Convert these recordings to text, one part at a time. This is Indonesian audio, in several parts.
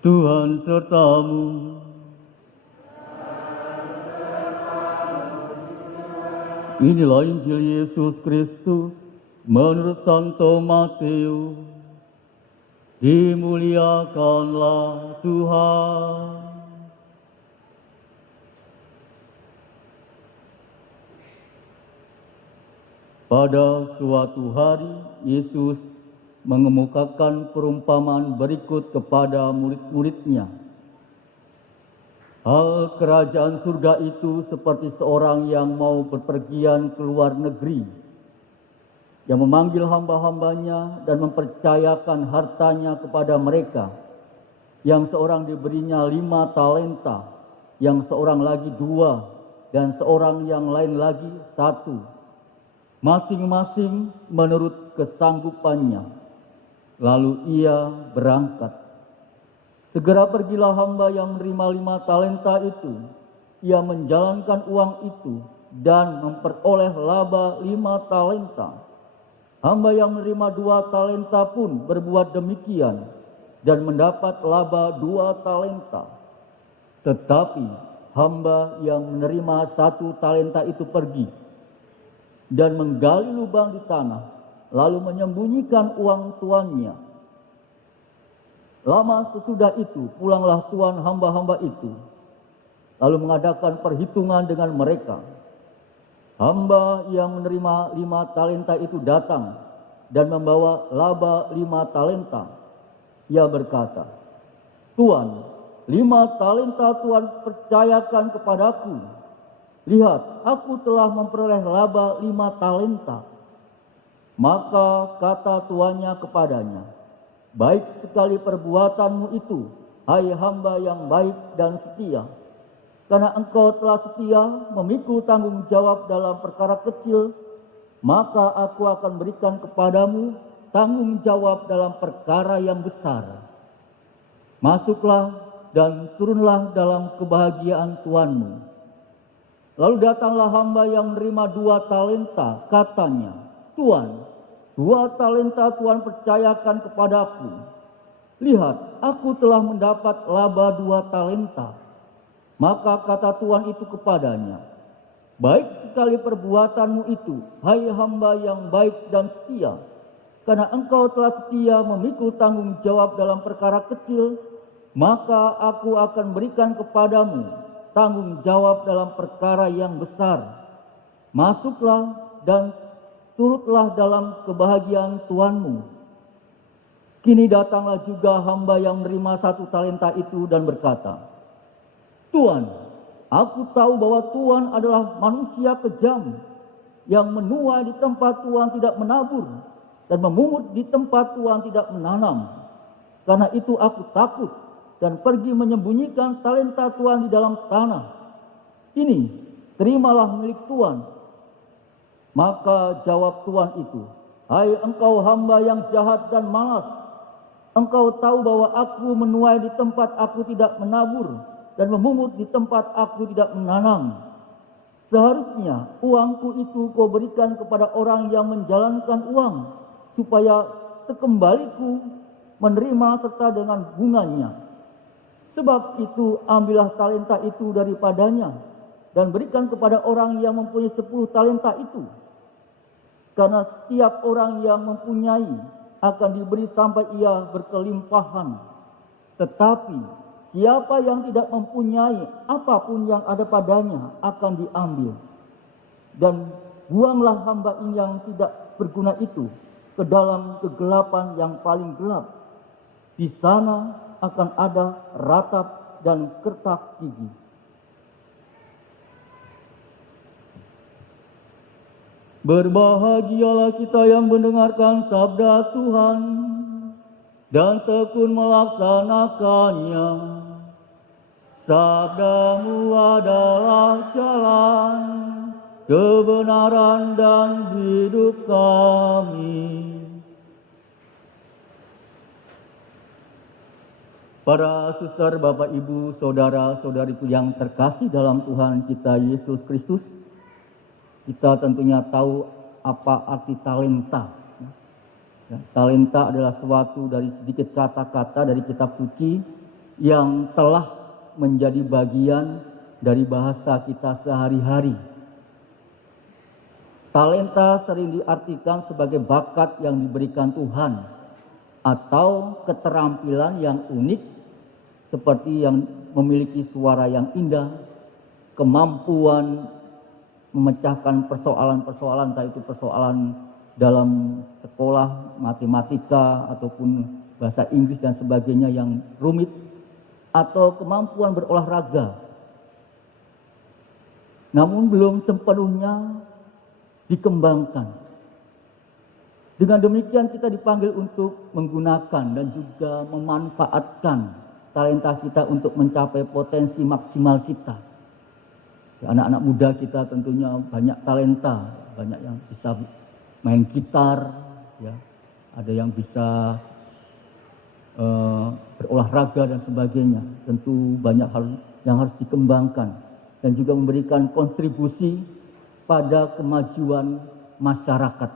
Tuhan sertamu. Inilah Injil Yesus Kristus menurut Santo Matius. Dimuliakanlah Tuhan. Pada suatu hari, Yesus mengemukakan perumpamaan berikut kepada murid-muridnya. Hal kerajaan surga itu seperti seorang yang mau berpergian ke luar negeri, yang memanggil hamba-hambanya dan mempercayakan hartanya kepada mereka. Yang seorang diberinya 5 talenta, yang seorang lagi 2, dan seorang yang lain lagi 1. Masing-masing menurut kesanggupannya. Lalu ia berangkat. Segera pergilah hamba yang menerima 5 talenta itu. Ia menjalankan uang itu dan memperoleh laba 5 talenta. Hamba yang menerima 2 talenta pun berbuat demikian dan mendapat laba 2 talenta. Tetapi hamba yang menerima 1 talenta itu pergi dan menggali lubang di tanah, lalu menyembunyikan uang tuannya. Lama sesudah itu pulanglah tuan hamba-hamba itu, lalu mengadakan perhitungan dengan mereka. Hamba yang menerima 5 talenta itu datang dan membawa laba 5 talenta. Ia berkata, "Tuan, 5 talenta Tuan percayakan kepadaku. Lihat, aku telah memperoleh laba 5 talenta." Maka kata tuannya kepadanya, "Baik sekali perbuatanmu itu, hai hamba yang baik dan setia. Karena engkau telah setia memikul tanggung jawab dalam perkara kecil, maka aku akan berikan kepadamu tanggung jawab dalam perkara yang besar. Masuklah dan turunlah dalam kebahagiaan tuanmu." Lalu datanglah hamba yang menerima 2 talenta, katanya, "Tuan, 2 talenta Tuan percayakan kepadaku. Lihat, aku telah mendapat laba 2 talenta. Maka kata tuan itu kepadanya, "Baik sekali perbuatanmu itu, hai hamba yang baik dan setia. Karena engkau telah setia memikul tanggung jawab dalam perkara kecil, maka aku akan berikan kepadamu tanggung jawab dalam perkara yang besar. Masuklah dan turutlah dalam kebahagiaan tuanmu." Kini datanglah juga hamba yang menerima 1 talenta itu dan berkata, "Tuan, aku tahu bahwa Tuan adalah manusia kejam, yang menuai di tempat Tuan tidak menabur dan memungut di tempat Tuan tidak menanam. Karena itu aku takut dan pergi menyembunyikan talenta Tuan di dalam tanah. Ini, terimalah milik Tuan." Maka jawab tuan itu, "Hai engkau hamba yang jahat dan malas, engkau tahu bahwa aku menuai di tempat aku tidak menabur dan memungut di tempat aku tidak menanam. Seharusnya uangku itu kau berikan kepada orang yang menjalankan uang, supaya sekembaliku menerima serta dengan bunganya. Sebab itu ambillah talenta itu daripadanya dan berikan kepada orang yang mempunyai 10 talenta itu. Karena setiap orang yang mempunyai akan diberi sampai ia berkelimpahan. Tetapi siapa yang tidak mempunyai, apapun yang ada padanya akan diambil. Dan buanglah hamba ini yang tidak berguna itu ke dalam kegelapan yang paling gelap. Di sana akan ada ratap dan kertak gigi." Berbahagialah kita yang mendengarkan sabda Tuhan dan tekun melaksanakannya. Sabdamu adalah jalan, kebenaran dan hidup kami. Para suster, Bapak, Ibu, saudara-saudariku yang terkasih dalam Tuhan kita Yesus Kristus, kita tentunya tahu apa arti talenta. Talenta adalah suatu dari sedikit kata-kata dari kitab suci yang telah menjadi bagian dari bahasa kita sehari-hari. Talenta sering diartikan sebagai bakat yang diberikan Tuhan atau keterampilan yang unik seperti yang memiliki suara yang indah, kemampuan memecahkan persoalan-persoalan, entah itu persoalan dalam sekolah, matematika, ataupun bahasa Inggris dan sebagainya yang rumit, atau kemampuan berolahraga. Namun belum sepenuhnya dikembangkan. Dengan demikian kita dipanggil untuk menggunakan dan juga memanfaatkan talenta kita untuk mencapai potensi maksimal kita. Anak-anak muda kita tentunya banyak talenta, banyak yang bisa main gitar, ya, ada yang bisa berolahraga dan sebagainya. Tentu banyak hal yang harus dikembangkan dan juga memberikan kontribusi pada kemajuan masyarakat.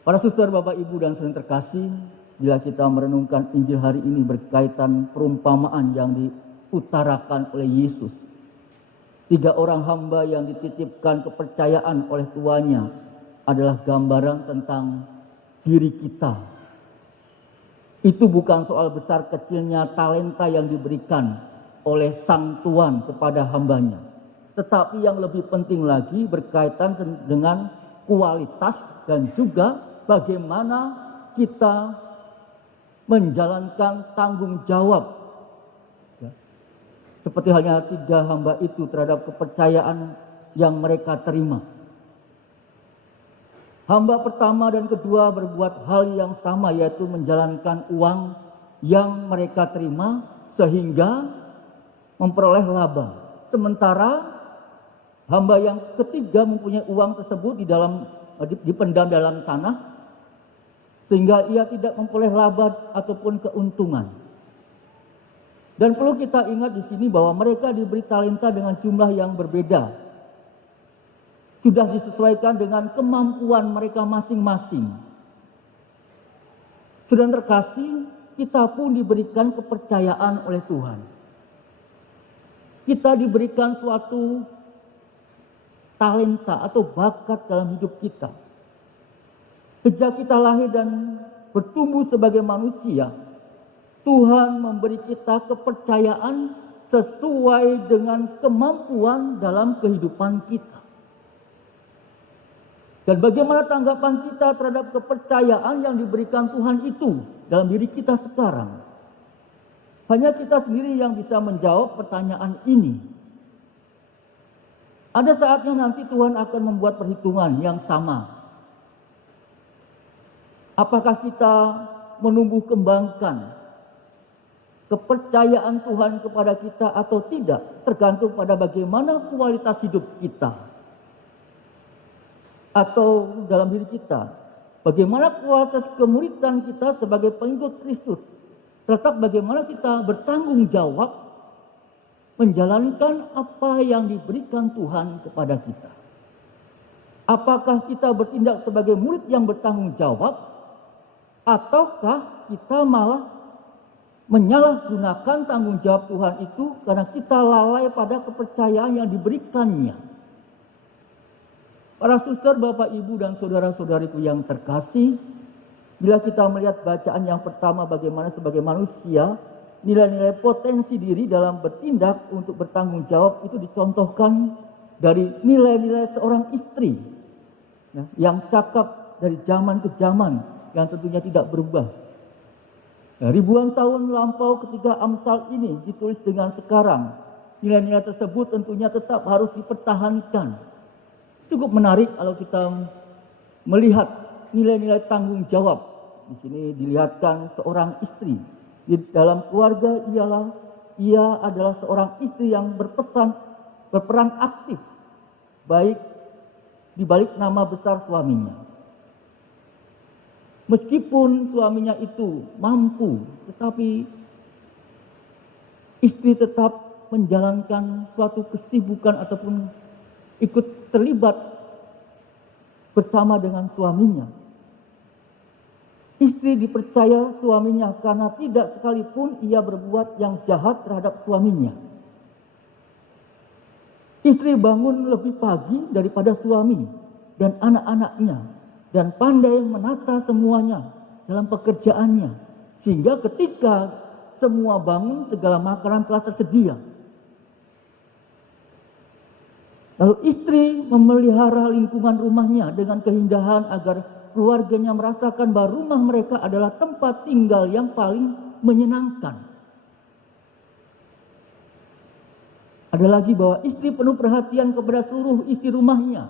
Para suster, Bapak, Ibu, dan saudara terkasih, bila kita merenungkan Injil hari ini berkaitan perumpamaan yang diutarakan oleh Yesus. 3 orang hamba yang dititipkan kepercayaan oleh tuannya adalah gambaran tentang diri kita. Itu bukan soal besar kecilnya talenta yang diberikan oleh sang tuan kepada hambanya. Tetapi yang lebih penting lagi berkaitan dengan kualitas dan juga bagaimana kita menjalankan tanggung jawab. Ya. Seperti halnya 3 hamba itu terhadap kepercayaan yang mereka terima. Hamba pertama dan kedua berbuat hal yang sama, yaitu menjalankan uang yang mereka terima sehingga memperoleh laba. Sementara hamba yang ketiga mempunyai uang tersebut dipendam dalam tanah sehingga ia tidak memperoleh laba ataupun keuntungan. Dan perlu kita ingat di sini bahwa mereka diberi talenta dengan jumlah yang berbeda. Sudah disesuaikan dengan kemampuan mereka masing-masing. Saudara terkasih, kita pun diberikan kepercayaan oleh Tuhan. Kita diberikan suatu talenta atau bakat dalam hidup kita. Sejak kita lahir dan bertumbuh sebagai manusia, Tuhan memberi kita kepercayaan sesuai dengan kemampuan dalam kehidupan kita. Dan bagaimana tanggapan kita terhadap kepercayaan yang diberikan Tuhan itu dalam diri kita sekarang? Hanya kita sendiri yang bisa menjawab pertanyaan ini. Ada saatnya nanti Tuhan akan membuat perhitungan yang sama. Apakah kita menumbuh kembangkan kepercayaan Tuhan kepada kita atau tidak, tergantung pada bagaimana kualitas hidup kita. Atau dalam diri kita, bagaimana kualitas kemuridan kita sebagai pengikut Kristus, terletak bagaimana kita bertanggung jawab menjalankan apa yang diberikan Tuhan kepada kita. Apakah kita bertindak sebagai murid yang bertanggung jawab, ataukah kita malah menyalahgunakan tanggung jawab Tuhan itu karena kita lalai pada kepercayaan yang diberikannya. Para suster, Bapak, Ibu, dan saudara-saudariku yang terkasih, bila kita melihat bacaan yang pertama bagaimana sebagai manusia, nilai-nilai potensi diri dalam bertindak untuk bertanggung jawab itu dicontohkan dari nilai-nilai seorang istri ya, yang cakap dari zaman ke zaman, yang tentunya tidak berubah. Ya, ribuan tahun lampau ketika Amsal ini ditulis dengan sekarang, nilai-nilai tersebut tentunya tetap harus dipertahankan. Cukup menarik kalau kita melihat nilai-nilai tanggung jawab. Di sini dilihatkan seorang istri. Di dalam keluarga ia adalah seorang istri yang berperan aktif. Baik di balik nama besar suaminya. Meskipun suaminya itu mampu, tetapi istri tetap menjalankan suatu kesibukan ataupun ikut terlibat bersama dengan suaminya. Istri dipercaya suaminya karena tidak sekalipun ia berbuat yang jahat terhadap suaminya. Istri bangun lebih pagi daripada suami dan anak-anaknya dan pandai menata semuanya dalam pekerjaannya, sehingga ketika semua bangun segala makanan telah tersedia. Lalu istri memelihara lingkungan rumahnya dengan keindahan agar keluarganya merasakan bahwa rumah mereka adalah tempat tinggal yang paling menyenangkan. Ada lagi bahwa istri penuh perhatian kepada seluruh isi rumahnya.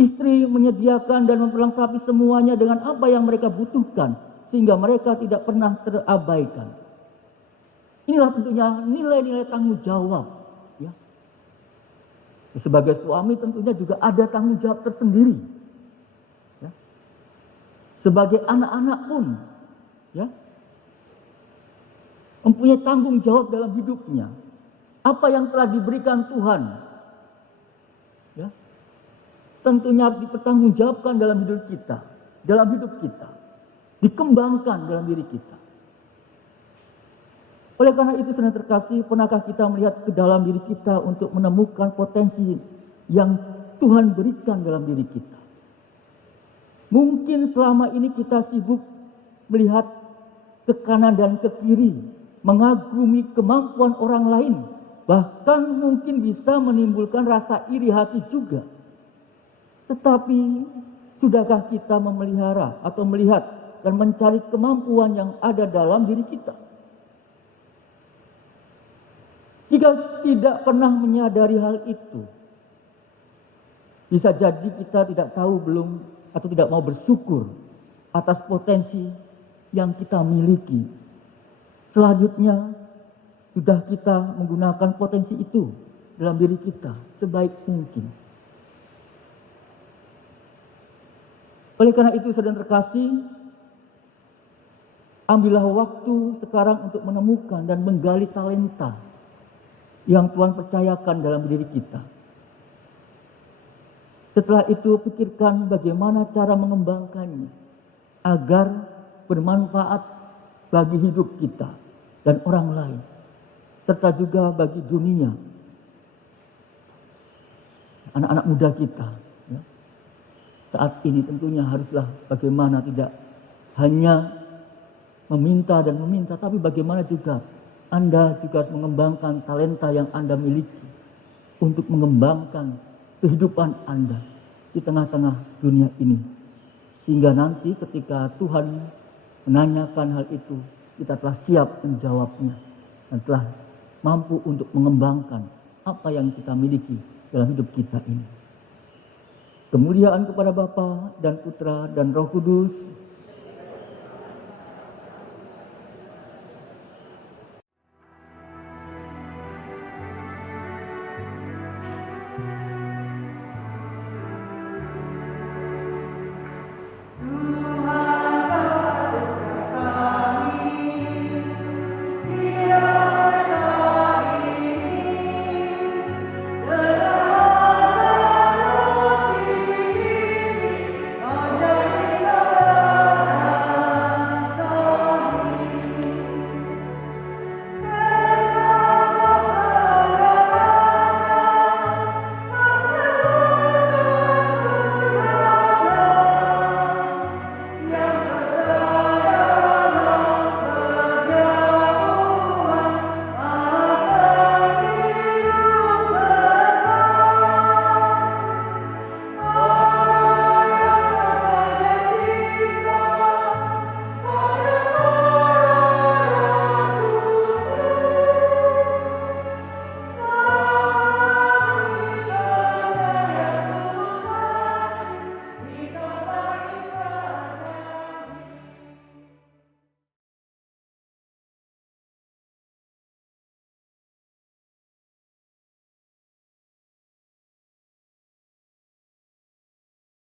Istri menyediakan dan memperlengkapi semuanya dengan apa yang mereka butuhkan, sehingga mereka tidak pernah terabaikan. Inilah tentunya nilai-nilai tanggung jawab. Ya. Sebagai suami tentunya juga ada tanggung jawab tersendiri. Ya. Sebagai anak-anak pun, ya, mempunyai tanggung jawab dalam hidupnya. Apa yang telah diberikan Tuhan, ya, tentunya harus dipertanggungjawabkan dalam hidup kita, dikembangkan dalam diri kita. Oleh karena itu, saudara terkasih, pernahkah kita melihat ke dalam diri kita untuk menemukan potensi yang Tuhan berikan dalam diri kita? Mungkin selama ini kita sibuk melihat ke kanan dan ke kiri, mengagumi kemampuan orang lain, bahkan mungkin bisa menimbulkan rasa iri hati juga. Tetapi sudahkah kita memelihara atau melihat dan mencari kemampuan yang ada dalam diri kita? Jika tidak pernah menyadari hal itu, bisa jadi kita tidak tahu belum atau tidak mau bersyukur atas potensi yang kita miliki. Selanjutnya, sudah kita menggunakan potensi itu dalam diri kita sebaik mungkin. Oleh karena itu, saudara terkasih, ambillah waktu sekarang untuk menemukan dan menggali talenta yang Tuhan percayakan dalam diri kita. Setelah itu, pikirkan bagaimana cara mengembangkannya agar bermanfaat bagi hidup kita dan orang lain, serta juga bagi dunia, anak-anak muda kita. Ya. Saat ini tentunya haruslah bagaimana tidak hanya meminta dan meminta, tapi bagaimana juga Anda juga harus mengembangkan talenta yang Anda miliki untuk mengembangkan kehidupan Anda di tengah-tengah dunia ini. Sehingga nanti ketika Tuhan menanyakan hal itu, kita telah siap menjawabnya dan telah mampu untuk mengembangkan apa yang kita miliki dalam hidup kita ini. Kemuliaan kepada Bapa dan Putra dan Roh Kudus